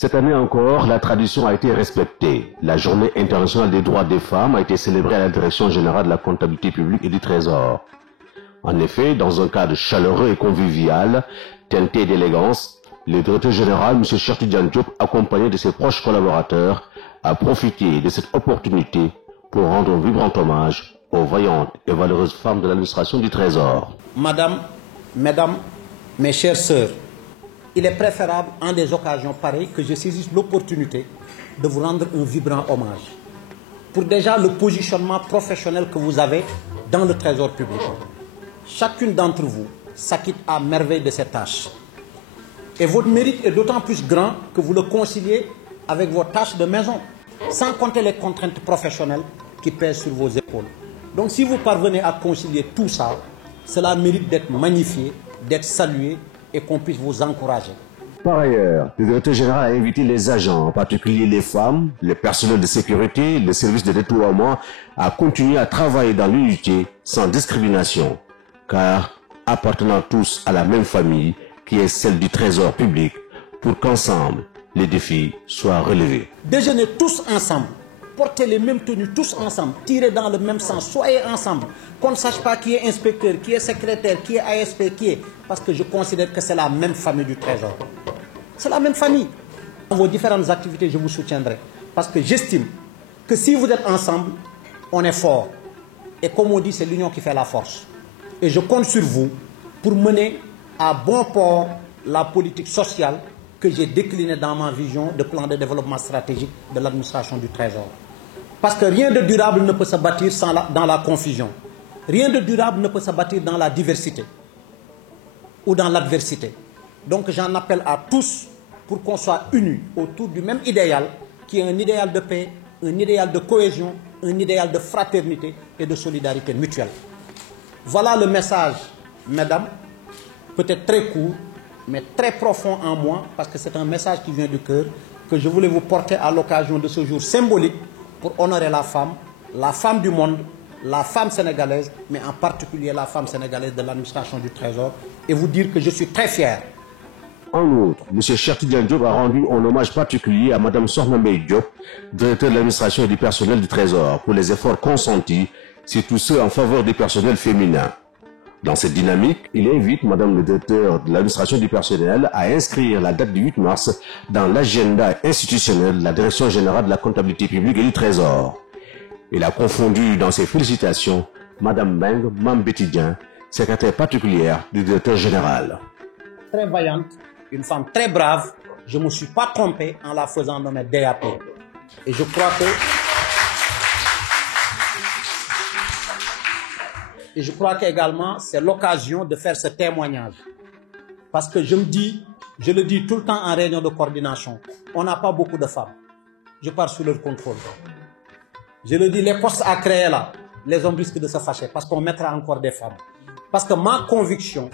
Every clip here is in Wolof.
Cette année encore, la tradition a été respectée. La Journée internationale des droits des femmes a été célébrée à la Direction générale de la comptabilité publique et du Trésor. En effet, dans un cadre chaleureux et convivial, teinté d'élégance, le directeur général, M. Cheikh Tidiane Diop, accompagné de ses proches collaborateurs, a profité de cette opportunité pour rendre un vibrant hommage aux vaillantes et valeureuses femmes de l'administration du Trésor. Madame, Mesdames, mes chères sœurs, il est préférable en des occasions pareilles que je saisisse l'opportunité de vous rendre un vibrant hommage pour déjà le positionnement professionnel que vous avez dans le Trésor public. Chacune d'entre vous s'acquitte à merveille de cette tâche. Et votre mérite est d'autant plus grand que vous le conciliez avec vos tâches de maison, sans compter les contraintes professionnelles qui pèsent sur vos épaules. Donc si vous parvenez à concilier tout ça, cela mérite d'être magnifié, d'être salué et qu'on puisse vous encourager. Par ailleurs, le directeur général a invité les agents, en particulier les femmes, les personnels de sécurité, les services de déploiement, à continuer à travailler dans l'unité sans discrimination, car appartenant tous à la même famille, qui est celle du Trésor public, pour qu'ensemble, les défis soient relevés. Déjeunez tous ensemble, portez les mêmes tenues tous ensemble, tirez dans le même sens, soyez ensemble, qu'on ne sache pas qui est inspecteur, qui est secrétaire, qui est ASP, qui est... Parce que je considère que c'est la même famille du Trésor. C'est la même famille. Dans vos différentes activités, je vous soutiendrai. Parce que j'estime que si vous êtes ensemble, on est fort. Et comme on dit, c'est l'union qui fait la force. Et je compte sur vous pour mener à bon port la politique sociale que j'ai déclinée dans ma vision de plan de développement stratégique de l'administration du Trésor. Parce que rien de durable ne peut se bâtir dans la confusion. Rien de durable ne peut se bâtir dans la diversité ou dans l'adversité. Donc j'en appelle à tous pour qu'on soit unis autour du même idéal, qui est un idéal de paix, un idéal de cohésion, un idéal de fraternité et de solidarité mutuelle. Voilà le message, mesdames, peut-être très court, mais très profond en moi, parce que c'est un message qui vient du cœur, que je voulais vous porter à l'occasion de ce jour symbolique pour honorer la femme du monde, la femme sénégalaise, mais en particulier la femme sénégalaise de l'administration du Trésor, et vous dire que je suis très fier. En outre, M. Cheikh Tidiane Diop a rendu un hommage particulier à Mme Sokhna Mbaye Diop, directeur de l'administration et du personnel du Trésor, pour les efforts consentis, surtout ceux en faveur des personnels féminins. Dans cette dynamique, il invite Mme le directeur de l'administration du personnel à inscrire la date du 8 mars dans l'agenda institutionnel de la Direction générale de la comptabilité publique et du Trésor. Il a confondu dans ses félicitations Mme Beng Mambetidien, secrétaire particulière du directeur général. Très vaillante, une femme très brave, je ne me suis pas trompé en la faisant nommer DAP. Et je crois que... Et je crois qu'également, c'est l'occasion de faire ce témoignage. Parce que je le dis tout le temps en réunion de coordination, on n'a pas beaucoup de femmes. Je pars sous leur contrôle. Je le dis, les postes à créer là, les hommes risquent de se fâcher parce qu'on mettra encore des femmes. Parce que ma conviction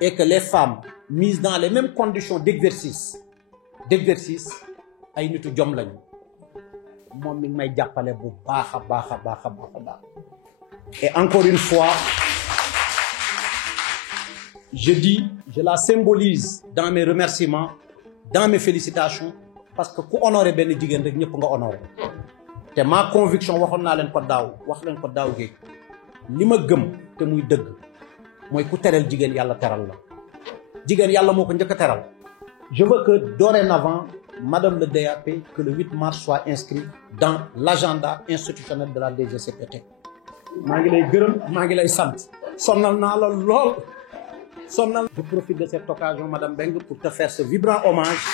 est que les femmes mises dans les mêmes conditions d'exercice ay nitu jom lañu moom mi ngi may jàppale bu baax a baax. Et encore une fois, je la symbolise dans mes remerciements, dans mes félicitations, parce que ku honoré benn jigéen rek ñëpp nga honoré. te ma conviction waxoon naa leen ko daaw wax leen ko daaw géej li ma gëm te muy dëgg mooy ku teral jigéen yàlla teral la jigéen yàlla moo ko njëkk a teral. Je veux que dorénavant, Madame le DAP, que le 8 mars soit inscrit dans l'agenda institutionnel de la DGCPT. maa ngi lay gërëm maa ngi lay sant sonnal naa la lool sonnal. Je profite de cette occasion, Madame Beng, pour te faire ce vibrant hommage.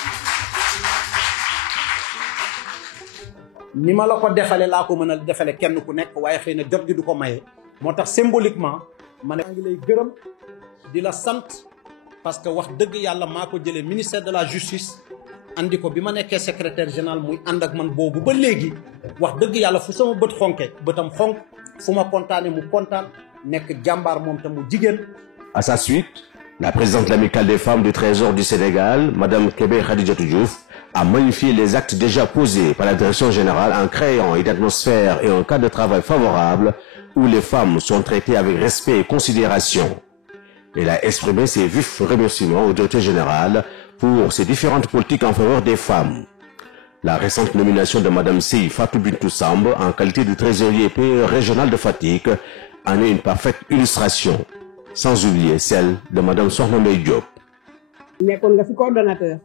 ni ma la ko defalee laa ko mën a defalee kenn ku nekk waaye xëy na jot gi du ko maye moo tax symboliquement ma ne maa ngi lay gërëm di la sant parce que wax dëgg yàlla maa ko jëlee ministère de la justice andi ko bi ma nekkee secrétaire général muy ànd ak man boobu ba léegi wax dëgg yàlla fu sama bët xonke bëtam xonk fu ma kontaane mu kontaan nekk jàmbaar moom te mu jigéen. À sa suite, la présidente de l'Amicale des femmes du Trésor du Sénégal, Mme Kébé Khadijatou Diouf, a magnifié les actes déjà posés par la direction générale en créant une atmosphère et un cadre de travail favorable où les femmes sont traitées avec respect et considération. Il a exprimé ses vifs remerciements au directeur général pour ses différentes politiques en faveur des femmes. La récente nomination de Mme Sey Fatou Bintou Samb en qualité de trésorier régional de Fatick en est une parfaite illustration, sans oublier celle de Mme Sokhna Mbaye Diop. nekkoon nga fi coordonnateur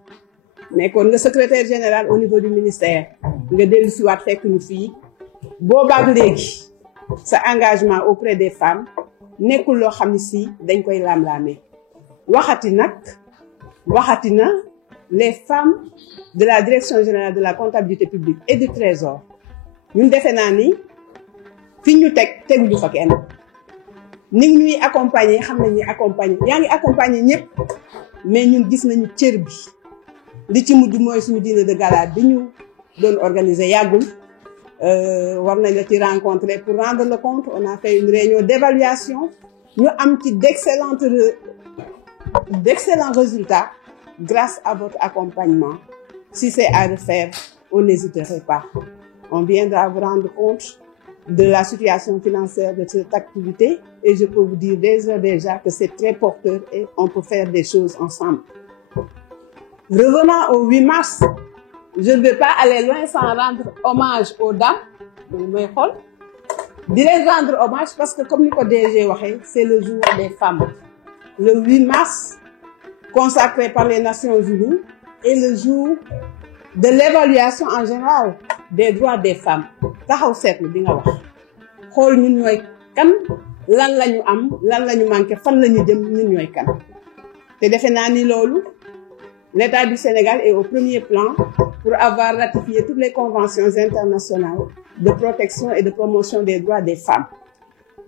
nekkoon nga secrétaire général au niveau du ministère nga dellu si waat fekk ñu fii boobaak léegi sa engagement auprès des femmes nekkul loo xam ne si dañ koy laam-laamee waxati na les femmes de la direction générale de la comptabilité publique et du trésor ñun defe naa ni fi ñu teguñu fa kenn ni ñuy accompagner xam nañ ni accompagner yaa ngi accompagner ñëpp mais ñun gis nañu cër bi li ci mujj mooy suñu dîner de gala bi ñu doon organiser yàggul war nañ la ci rencontrer pour rendre le compte. On a fait une réunion d'évaluation ñu am ci d'excellents résultats grâce à votre accompagnement. Si c'est à refaire, on n'hésiterait pas. On viendra vous rendre compte de la situation financière de cette activité et je peux vous dire déjà que c'est très porteur et on peut faire des choses ensemble. Revenant au 8 mars, je ne vais pas aller loin sans rendre hommage aux dames. mooy xool di leen rendre hommage parce que comme ni ko DG waxee c'est le jour des femmes. Le 8 mars, consacré par les Nations Unies, est le jour de l'évaluation en général des droits des femmes. taxaw seetlu bi nga wax xool ñun ñooy kan lan la ñu am lan la ñu manqué fan la ñu jëm ñun ñooy kan te defe naa ni loolu l'État du Sénégal est au premier plan pour avoir ratifié toutes les conventions internationales de protection et de promotion des droits des femmes.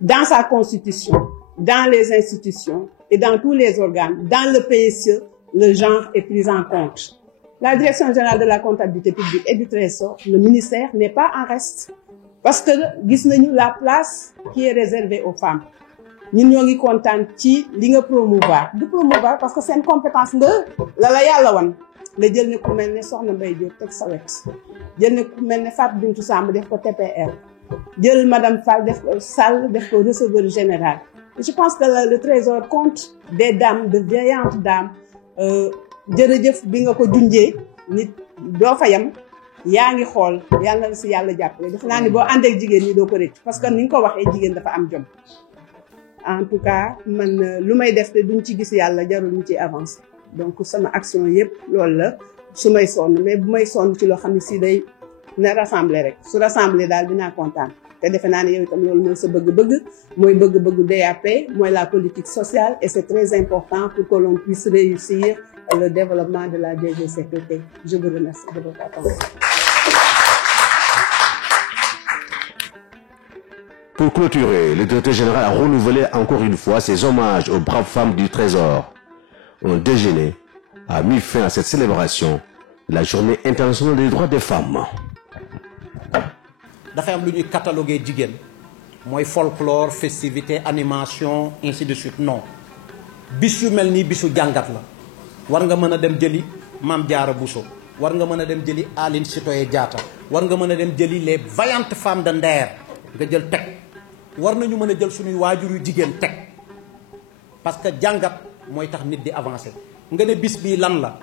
Dans sa constitution, dans les institutions et dans tous les organes, dans le PSE, le genre est pris en compte. La Direction générale de la comptabilité publique et du Trésor, le ministère n'est pas en reste. Parce que gis nañu la place qui est réservée aux femmes. ñun ñoo ngi kontaan ci li nga promouvoir du promouvoir parce que seen compétence la yàlla wan la jël ne ku mel ne Sokhna Mbaye Diop teg sa wet jël ne ku mel ne Fatou Bintou Samb def ko TPR jël madame Fall def ko Sall def ko receveur général. Je pense que le Trésor compte des dames, de vaillantes dames. Jërëjëf bi nga ko junjee nit doo fa yam yaa ngi xool yàlla na si yàlla jàppale def naa ni boo ànd ak jigéen ñi doo ko rëcc parce que ni nga ko waxee jigéen dafa am jom. En tout cas man lu may def te duñ ci gis yàlla jarul ñu ci avancer donc sama action yëpp loolu la su may sonn mais bu may sonn ci loo xam ne si day na rassembler rek su rassembler daal dinaa kontaan te defe naa ne yow itam loolu mooy sa bëgg-bëgg mooy bëgg-bëggu DAP mooy la politique sociale et c'est très important pour que l'on puisse réussir le développement de la DGCPT. Je vous remercie de votre attention. Pour clôturer, le directeur général a renouvelé encore une fois ses hommages aux braves femmes du Trésor. Un déjeuner a mis fin à cette célébration de la Journée internationale des droits des femmes. Dafa am lu ñuy cataloguer jigéen mooy folklore, festivité, animation, ainsi de suite. Non bis yu mel nii bisu jàngat la war nga mën a dem jëli Mame Diarra Bousso war nga mën a dem jëli Aline Sitoé Diatta war nga mën a dem jëli les vaillantes femmes de Nder nga jël teg war nañu mën a jël suñuy waajur yu jigéen teg parce que jàngat mooy tax nit di avancer. nga ne bis bii lan la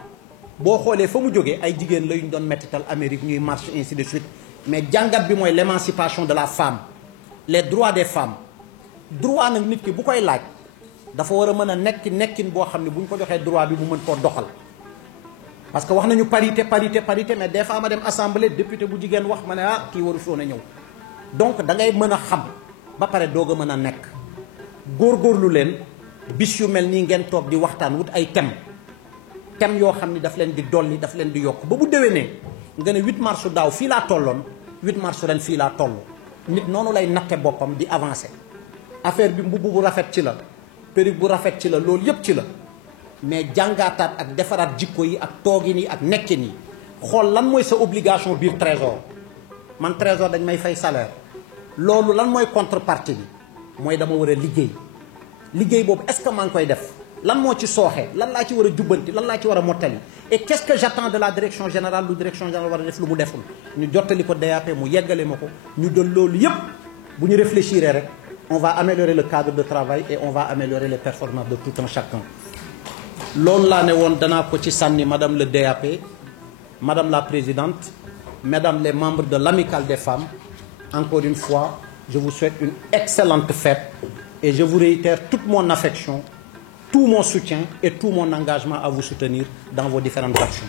boo xoolee fa mu jógee ay jigéen la yu ñu doon mettital Amérique ñuy marche ainsi de suite mais jàngat bi mooy l'émancipation de la femme les droits des femmes. droit nag nit ki bu koy laaj dafa war a mën a nekkin boo xam ne bu ñu ko joxee droit bi mu mën koo doxal parce que wax nañu parité mais des fois ma dem assemblée député bu jigéen wax ma ne kii waru soon a ñëw donc da ngay mën a xam ba pare doog a mën a nekk góorgóorlu leen bis yu mel nii ngeen toog di waxtaan wut ay thème yoo xam ni daf leen di dolli daf leen di yokk ba bu déwénee nga ne 8 mars daaw fii laa tolloon 8 mars ren fii laa toll nit noonu lay natte boppam di avancer affaire bi mbubb bu rafet ci la perruque bu rafet ci la loolu yëpp ci la mais jàngaataat ak defaraat jikko yi ak toogin yi ak nekkin yi xool lan mooy sa obligation biir trésor man trésor dañ may fay salaire loolu lan mooy contrepartie bi mooy dama war a liggéey boobu est-ce que maa ngi koy def lan moo ci sooxee lan laa ci war a jubbanti lan laa ci war a mottali et qu'est-ce que j'attends de la direction générale lu direction générale war a def lu mu deful ñu jottali ko DAP mu yeggale ma ko ñu jël loolu yëpp bu ñu réfléchir rek on va améliorer le cadre de travail et on va améliorer les performances de tout un chacun. loolu laa ne woon danaa ko ci sànni madame le DAP, madame la présidente, mesdames les membres de l'amicale des femmes. Encore une fois, je vous souhaite une excellente fête et je vous réitère toute mon affection, tout mon soutien et tout mon engagement à vous soutenir dans vos différentes actions.